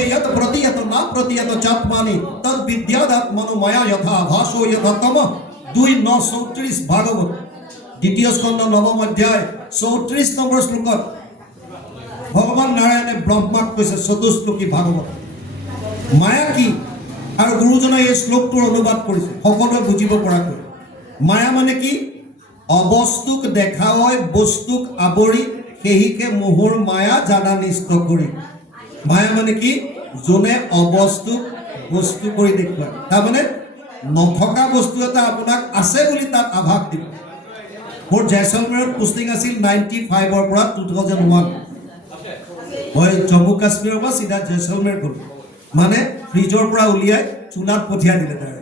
ঊর্ধ্বে যত প্রতীয়ত না প্রতীয়ত চাত্মানি তদ বিদ্যাদাত্মনো ময়া যথা ভাসো যথা তম 2:9-34 ভাগবত দ্বিতীয় স্কন্ধ নবম অধ্যায় 34 নম্বৰ শ্লোকত ভগৱান নাৰায়ণে ব্ৰহ্মাক কৈছে চতুশ্লোকী ভাগৱত মায়া কি আৰু গুৰুজনে এই শ্লোকটোৰ অনুবাদ কৰিছে সকলোৱে বুজিব পৰাকৈ মায়া মানে কি অবস্তুক দেখা হয় বস্তুক আৱৰি সেহিকে মোহৰ মায়া জানা নিষ্ঠ কৰি মায়া মানে কি যোনে অবস্তুক বস্তু কৰি দেখুৱায় তাৰমানে নথকা বস্তু এটা আপোনাক আছে বুলি তাত আভাস দিব মোৰ জয়সলমেৰত পোষ্টিং আছিল 95 পৰা 2001 মই জম্মু কাশ্মীৰৰ পৰা সিধা জয়সলমেৰ গ'লো মানে ফ্ৰিজৰ পৰা উলিয়াই চুলাত পঠিয়াই দিলে তাৰ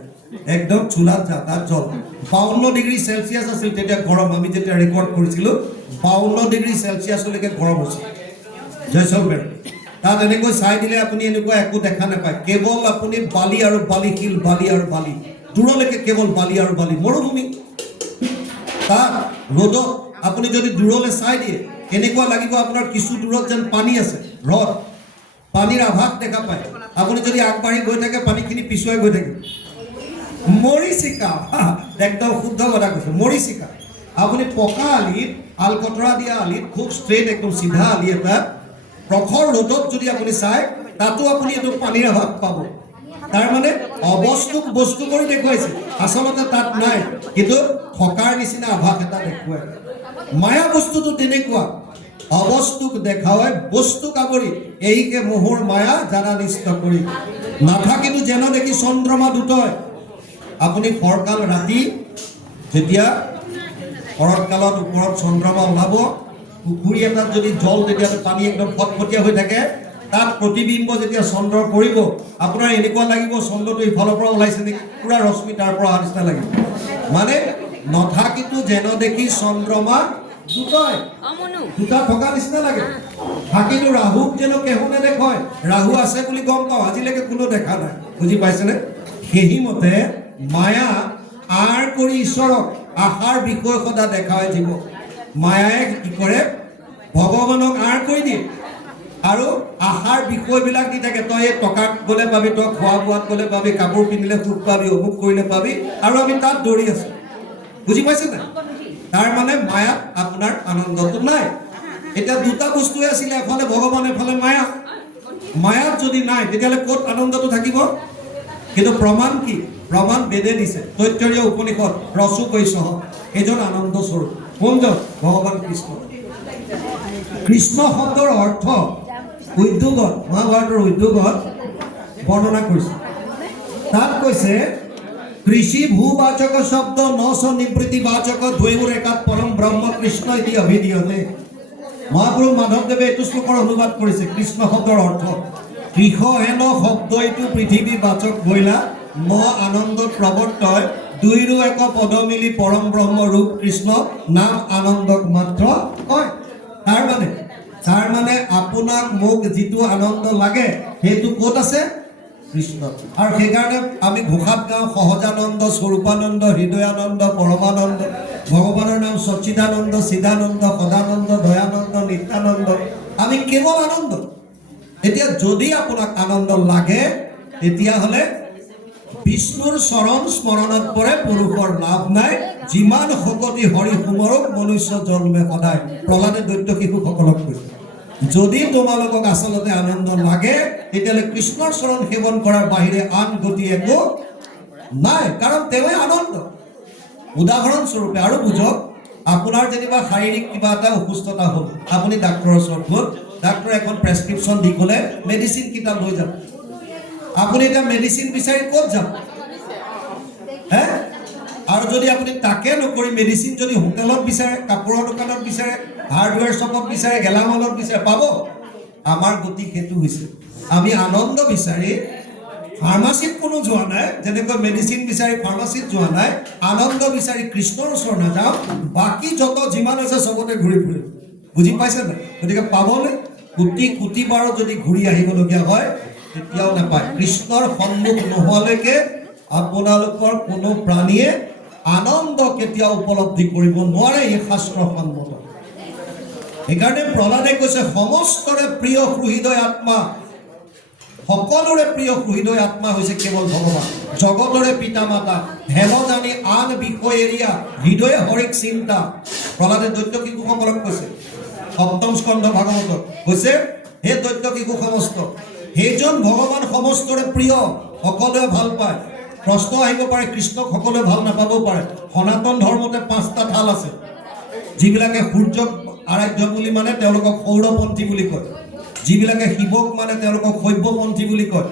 একদম চুলাত যা তাত জল 52 ডিগ্ৰী সেলসিয়াছ আছিল তেতিয়া গৰম আমি যেতিয়া ৰেকৰ্ড কৰিছিলোঁ 52 ডিগ্ৰী সেলসিয়াছলৈকে গৰম হৈছিল জয়সলমেৰ তাত এনেকৈ চাই দিলে আপুনি এনেকুৱা একো দেখা নাপায় কেৱল আপুনি বালি আৰু বালি শিল বালি আৰু বালি দূৰলৈকে কেৱল বালি আৰু বালি মৰুভূমি তাত ৰ'দত আপুনি যদি দূৰলৈ চাই দিয়ে এনেকুৱা লাগিব আপোনাৰ কিছু দূৰত যেন পানী আছে ৰদ পানীৰ আভাস দেখা পায় আপুনি যদি আগবাঢ়ি গৈ থাকে পানীখিনি পিছুৱাই গৈ থাকে মৰিচিকা একদম শুদ্ধ কথা কৈছে মৰিচিকা আপুনি পকা আলিত আলকতৰা দিয়া আলিত খুব ষ্ট্ৰেইট একদম চিধা আলি এটা প্ৰখৰ ৰ'দত যদি আপুনি চাই তাতো আপুনি এইটো পানীৰ আভাস পাব তাৰ মানে অবস্তুক বস্তু কৰি দেখুৱাইছে আচলতে তাত নাই কিন্তু থকাৰ নিচিনা আভাস এটা দেখুৱায় মায়া বস্তুটো তেনেকুৱা অবস্তুক দেখায় বস্তুক আৱৰি এইকে মোহৰ মায়া জানা নিষ্ঠ কৰি নাথাকিতো যেন দেখি চন্দ্ৰমা দুটয় আপুনি ফৰকাল ৰাতি যেতিয়া শৰৎকালত ওপৰত চন্দ্ৰমা ওলাব পুখুৰী এটাত যদি জল তেতিয়া পানী একদম ফটফটীয়া হৈ থাকে তাত প্ৰতিবিম্ব যেতিয়া চন্দ্ৰ পৰিব আপোনাৰ এনেকুৱা লাগিব চন্দ্ৰটো ইফালৰ পৰা ওলাইছে নেকি পুৰা ৰশ্মি তাৰ পৰা অহা নিচিনা লাগিব মানে নথাকিতো যেন দেখি চন্দ্ৰমা দুটয় দুটা থকা নিচিনা লাগে থাকিতো ৰাহুক যেন কেহুনে দেখুৱায় ৰাহু আছে বুলি গম পাওঁ আজিলৈকে কোনো দেখা নাই বুজি পাইছেনে সেই মতে মায়া আৰ কৰি ঈশ্বৰক আশাৰ বিষয় সদা দেখায় জীৱ মায়াই কি কৰে ভগৱানক আৰ কৰি দিয়ে আৰু আশাৰ বিষয়বিলাক দি থাকে তই এই টকাত গ'লে পাবি তই খোৱা বোৱাত গ'লে পাবি কাপোৰ পিন্ধিলে সুখ পাবি অমুক কৰিলে পাবি আৰু আমি তাত দৌৰি আছোঁ বুজি পাইছে নাই তাৰ মানে মায়াত আপোনাৰ আনন্দটো নাই এতিয়া দুটা বস্তুৱে আছিলে এফালে ভগৱান এফালে মায়া মায়াত যদি নাই তেতিয়াহ'লে ক'ত আনন্দটো থাকিব কিন্তু প্ৰমাণ কি প্ৰমাণ বেদে দিছে তৈত্তৰীয় উপনিষদ ৰসু কৈছহ এজন আনন্দ স্বৰূপ কোনজন ভগৱান কৃষ্ণ কৃষ্ণ শব্দৰ অৰ্থ উদ্যোগত মহাভাৰতৰ উদ্যোগত বৰ্ণনা কৰিছে তাত কৈছে কৃষি ভূবাচক শব্দ নশ নিবৃত্তি বাচক দ্বৈৰ একাত পৰম ব্ৰহ্ম কৃষ্ণ ইতি অভিধীয়তে মহাপুৰুষ মাধৱদেৱে এইটো শ্লোকৰ অনুবাদ কৰিছে কৃষ্ণ শব্দৰ অৰ্থ কৃষ হেন শব্দ এইটো পৃথিৱী বাচক বইলা ন আনন্দত প্ৰৱৰ্তয় দুইৰো এক পদ মিলি পৰম ব্ৰহ্ম ৰূপ কৃষ্ণ নাম আনন্দক মাত্ৰ কয় তাৰ মানে আপোনাক মোক যিটো আনন্দ লাগে সেইটো ক'ত আছে কৃষ্ণ আৰু সেইকাৰণে আমি ঘোষাত গাওঁ সহজানন্দ স্বৰূপানন্দ হৃদয়ানন্দ পৰমানন্দ ভগৱানৰ নাম সচ্চিদানন্দ চিদানন্দ সদানন্দ দয়ানন্দ নিত্যানন্দ আমি কেৱল আনন্দ এতিয়া যদি আপোনাক আনন্দ লাগে তেতিয়াহ'লে বিষ্ণুৰ চৰণ স্মৰণত পৰে পুৰুষৰ লাভ নাই যিমান শকতি হৰি সুমৰক মনুষ্য জন্মে সদায় প্ৰহ্লাদে দৈত্য শিশুসকলক কৈছে যদি তোমালোকক আচলতে আনন্দ লাগে তেতিয়াহ'লে কৃষ্ণৰ চৰণ সেৱন কৰাৰ বাহিৰে আন গতি একো নাই কাৰণ তেওঁৱে আনন্দ উদাহৰণস্বৰূপে আৰু বুজক আপোনাৰ যেনিবা শাৰীৰিক কিবা এটা অসুস্থতা হ'ল আপুনি ডাক্তৰৰ ওচৰত গ'ল ডাক্তৰে এখন প্ৰেছক্ৰিপশ্যন দি ক'লে মেডিচিন কিটা লৈ যাব আপুনি এটা মেডিচিন বিচাৰি ক'ত যাব হে আৰু যদি আপুনি তাকে নকৰি মেডিচিন যদি হোটেলত বিচাৰে কাপোৰৰ দোকানত বিচাৰে হাৰ্ডৱেৰ শ্বপত বিচাৰে গেলামালত বিচাৰে পাব আমাৰ গতি সেইটো হৈছে আমি আনন্দ বিচাৰি ফাৰ্মাচীত কোনো যোৱা নাই যেনেকৈ মেডিচিন বিচাৰি ফাৰ্মাচীত যোৱা নাই আনন্দ বিচাৰি কৃষ্ণৰ ওচৰত নাযাওঁ বাকী যত যিমান আছে চবতে ঘূৰি ফুৰিম বুজি পাইছে নাই গতিকে পাবলৈ কোটি কোটি বাৰ যদি ঘূৰি আহিবলগীয়া হয় তেতিয়াও নাপায় কৃষ্ণৰ সন্মুখ নোহোৱালৈকে আপোনালোকৰ কোনো প্ৰাণীয়ে আনন্দ কেতিয়াও উপলব্ধি কৰিব নোৱাৰে এই শাস্ত্ৰ সন্মত সেইকাৰণে প্ৰহ্লাদে কৈছে সমস্তৰে প্ৰিয় সুহৃদয় আত্মা সকলোৰে প্ৰিয় হৃদয় আত্মা হৈছে কেৱল ভগৱান, জগতৰে পিতা মাতা, হেন জানি আন বিষয় এৰিয়া হৃদয়ে হৰিক চিন্তা। প্ৰহ্লাদে দৈত্য শিশুসকলক কৈছে, সপ্তম স্কন্ধ ভাগৱতত কৈছে, হে দৈত্য শিশু সমস্ত, সেইজন ভগৱান সমস্তৰে প্ৰিয়, সকলোৱে ভাল পায়। প্ৰশ্ন আহিব পাৰে, কৃষ্ণক সকলোৱে ভাল নাপাবও পাৰে। সনাতন ধৰ্মতে 5টা ঠাল আছে। যিবিলাকে সূৰ্যক আৰাধ্য বুলি মানে তেওঁলোকক সৌৰপন্থী বুলি কয়, যিবিলাকে শিৱক মানে তেওঁলোকক শৈৱপন্থী বুলি কয়,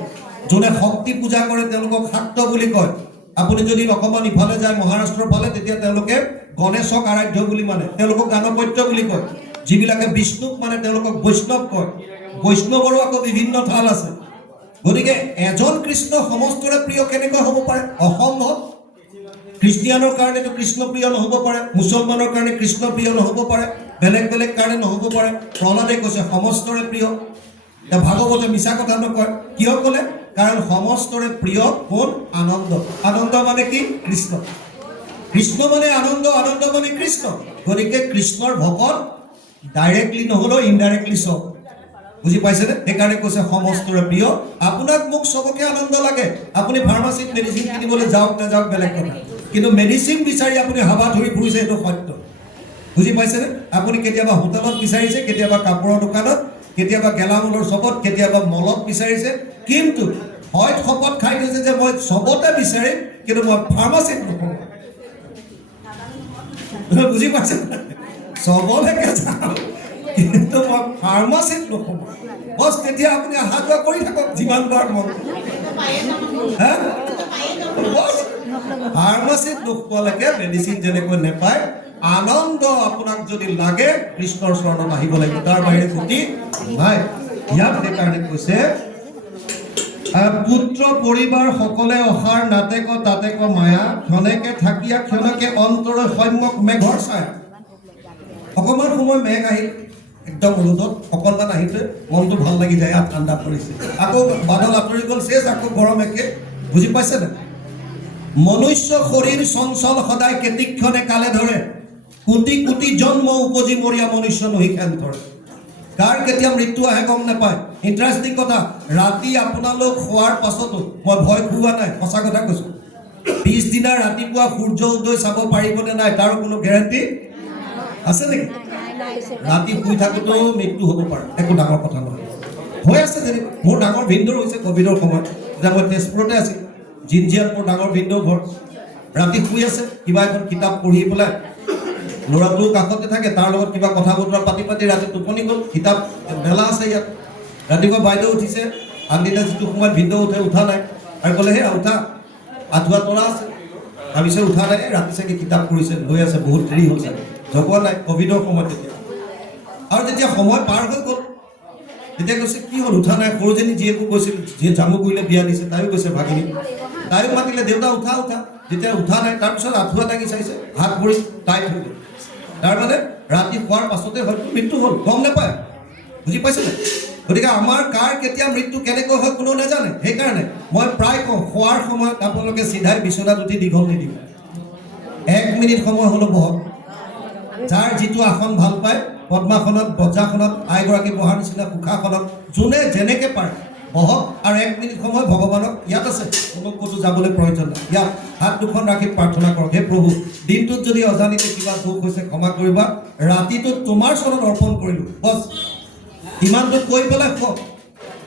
যোনে শক্তি পূজা কৰে তেওঁলোকক শাক্ত বুলি কয়। আপুনি যদি অকণমান ইফালে যায় মহাৰাষ্ট্ৰৰ ফালে, তেতিয়া তেওঁলোকে গণেশক আৰাধ্য বুলি মানে, তেওঁলোকক গাণপত্য বুলি কয়। যিবিলাকে বিষ্ণুক মানে তেওঁলোকক বৈষ্ণৱ কয়। বৈষ্ণৱৰো আকৌ বিভিন্ন ঠাল আছে। গতিকে এজন কৃষ্ণ সমস্তৰে প্ৰিয় কেনেকৈ হ'ব পাৰে? অসম্ভৱ। খ্ৰীষ্টিয়ানৰ কাৰণেতো কৃষ্ণ প্ৰিয় নহ'ব পাৰে, মুছলমানৰ কাৰণে কৃষ্ণ প্ৰিয় নহ'ব পাৰে, বেলেগ বেলেগ কাৰণে নহ'ব পাৰে। প্ৰহ্লাদে কৈছে সমস্তৰে প্ৰিয়। এতিয়া ভাগৱতে মিছা কথা নকয়। কিয় ক'লে? কাৰণ সমস্তৰে প্ৰিয় কোন? আনন্দ। আনন্দ মানে কি? কৃষ্ণ। কৃষ্ণ মানে আনন্দ, আনন্দ মানে কৃষ্ণ। গতিকে কৃষ্ণৰ ভকত ডাইৰেক্টলি নহ'লেও ইনডাইৰেক্টলি চব। বুজি পাইছেনে? সেইকাৰণে কৈছে সমস্তৰে প্ৰিয়। আপোনাক মোক চবকে আনন্দ লাগে। আপুনি ফাৰ্মাচীত মেডিচিন কিনিবলৈ যাওক নাযাওক বেলেগ কথা, কিন্তু মেডিচিন বিচাৰি আপুনি হাবা ধৰি ফুৰিছে, সেইটো সত্য। বুজি পাইছেনে? আপুনি কেতিয়াবা হোটেলত বিচাৰিছে, কেতিয়াবা কাপোৰৰ দোকানত, কেতিয়াবা গেলামালৰ শ্বপত, কেতিয়াবা মলত বিচাৰিছে, কিন্তু হয় শপত খাই থৈছে যে মই চবতে বিচাৰিম, কিন্তু মই ফাৰ্মাচীত নকৰোঁ। বুজি পাইছে? চবলৈকে যাওঁ, কিন্তু মই ফাৰ্মাচীত নকৰোঁ। বছ তেতিয়া আপুনি অহা যোৱা কৰি থাকক যিমান বাৰ মন। ফাৰ্মাচীত নোপোৱালৈকে মেডিচিন যেনেকৈ নেপায়, আনন্দ আপোনাক যদি লাগে কৃষ্ণৰ চৰণত আহিব লাগিব, তাৰ বাহিৰে গতি নাই। ইয়াত সেইকাৰণে কৈছে, পুত্ৰ পৰিবাৰ সকলে অসাৰ নাতেক তাতেক মায়া, ক্ষণেকে থাকিয়া ক্ষণেকে অন্তৰে সম্যক মেঘৰ ছায়া। অকণমান সময় মেঘ আহিল, একদম ৰ'দত অকণমান আহিছে, মনটো ভাল লাগি যায়, ইয়াত ঠাণ্ডা পৰিছে, আকৌ বাদল আঁতৰি গ'ল, শেষ আকৌ গৰম একে। বুজি পাইছেনে? মনুষ্য শৰীৰ চঞ্চল সদায় কেতিক্ষণে কালে ধৰে, কোটি কোটি জন্ম উপজি মৰিয়া মনুষ্য নহিখান ধৰে। কাৰ কেতিয়া মৃত্যু আহে গম নাপায়। ইণ্টাৰেষ্টিং কথা, ৰাতি আপোনালোক শোৱাৰ পাছতো মই ভয় খুওৱা নাই, সঁচা কথা কৈছোঁ। পিছদিনা ৰাতিপুৱা সূৰ্য উদয় চাব পাৰিবনে নাই তাৰ কোনো গেৰেণ্টি আছে নেকি? ৰাতি শুই থাকোঁতেও মৃত্যু হ'ব পাৰে, একো ডাঙৰ কথা নহয়। হৈ আছে যেনিবা, মোৰ ডাঙৰ ভিনদেউৰ হৈছে ক'ভিডৰ সময়ত, যেতিয়া মই তেজপুৰতে আছিলোঁ। জিনজিয়াত মোৰ ডাঙৰ ভিনদেউ ঘৰ। ৰাতি শুই আছে, কিবা এখন কিতাপ পঢ়ি পেলাই, ল'ৰাটো কাষতে থাকে, তাৰ লগত কিবা কথা বতৰা পাতি পাতি ৰাতি টোপনি গ'ল। কিতাপ মেলা আছে ইয়াত। ৰাতিপুৱা বাইদেউ উঠিছে, আনদিনা যিটো সময়ত ভিনদেউ উঠে, উঠা নাই, আৰু ক'লে হে উঠা, আঁঠুৱা তৰা আছে। ভাবিছে উঠা নাই, ৰাতি চাগে কিতাপ পঢ়িছে, লৈ আছে, বহুত দেৰি হ'ল চাগে, জগোৱা নাই, ক'ভিডৰ সময়ত তেতিয়া। আৰু যেতিয়া সময় পাৰ হৈ গ'ল, তেতিয়া কৈছে কি হ'ল উঠা নাই। সৰুজনী জীয়েকো কৈছিল, যিয়ে জামুগুৰিলৈ বিয়া দিছে, তাইও কৈছে ভাগিনী, তাইও মাতিলে দেউতা উঠা উঠা, যেতিয়া উঠা নাই, তাৰপিছত আঁঠুৱা দাঙি চাইছে, হাত ভৰি টাইট হৈ গ'ল। তাৰমানে ৰাতি শোৱাৰ পাছতে হয়তো মৃত্যু হ'ল, গম নাপায়। বুজি পাইছেনে? গতিকে আমাৰ কাৰ কেতিয়া মৃত্যু কেনেকৈ হয় কোনো নাজানে। সেইকাৰণে মই প্ৰায় কওঁ, শোৱাৰ সময়ত আপোনালোকে চিধাই বিচনাত উঠি দীঘল নিদিব, 1 মিনিট সময় হ'লেও বহক। যাৰ যিটো আসন ভাল পায়, পদ্মাসনত, বজ্ৰাসনত, আইগৰাকী বহাৰ নিচিনা কুশাসনত, যোনে যেনেকৈ পাৰে বহক, আৰু 1 মিনিট সময় ভগৱানক, ইয়াত আছে, কোনো ক'তো যাবলৈ প্ৰয়োজন নাই, ইয়াত হাত দুখন ৰাখি প্ৰাৰ্থনা কৰক, হে প্ৰভু, দিনটোত যদি অজানিতে কিবা দুখ হৈছে ক্ষমা কৰিবা, ৰাতিটোত তোমাৰ চৰণত অৰ্পণ কৰিলোঁ, বছ ইমানটো কৈ পেলাই কওক।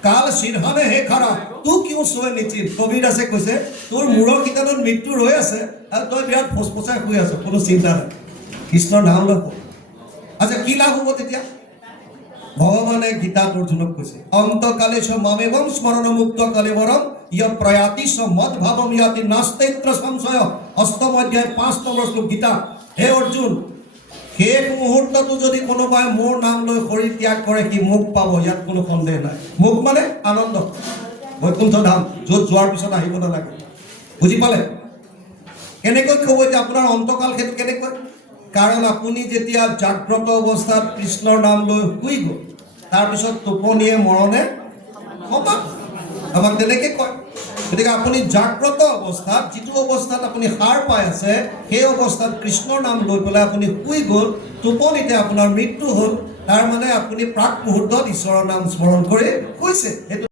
কাল সিৰহানে হে খাৰা তোৰ কিয় চোৱে নিচিত। কবিৰ আছে কৈছে, তোৰ মূৰৰ কিতানত মৃত্যু ৰৈ আছে আৰু তই বিৰাট ফচফচাই শুই আছ, কোনো চিন্তা নাই, কৃষ্ণৰ নাম লব। আচ্ছা কি লাভ হ'ব তেতিয়া? ভগৱানে গীতাত অৰ্জুনক কৈছে, অন্তকালে চ মামেবম স্মৰণ মুক্ত কালেবৰম ইয় প্ৰয়াতি চ মদ ভাবম ইয়াতি নাস্তেত্ৰ সংশয়। 8ম অধ্যায় 5 নম্বৰ শ্লোক গীতা। হে অৰ্জুন, শেষ মুহূৰ্ততো যদি কোনোবাই মোৰ নাম লৈ শৰীৰ ত্যাগ কৰে, সি মোক পাব, ইয়াত কোনো সন্দেহ নাই। মোক মানে আনন্দ, বৈকুণ্ঠ ধাম, য'ত যোৱাৰ পিছত আহিব নালাগে। বুজি পালে? কেনেকৈ ক'ব এতিয়া আপোনাৰ অন্তকাল সেইটো কেনেকৈ? কাৰণ আপুনি যেতিয়া জাগ্ৰত অৱস্থাত কৃষ্ণৰ নাম লৈ শুই গ'ল, তাৰপিছত টোপনিয়ে মৰণে সমান, আমাক তেনেকৈ কয়। গতিকে আপুনি জাগ্ৰত অৱস্থাত, যিটো অৱস্থাত আপুনি সাৰ পাই আছে, সেই অৱস্থাত কৃষ্ণৰ নাম লৈ পেলাই আপুনি শুই গ'ল, টোপনিতে আপোনাৰ মৃত্যু হ'ল, তাৰ মানে আপুনি প্ৰাক মুহূৰ্তত ঈশ্বৰৰ নাম স্মৰণ কৰি শুইছে। সেইটো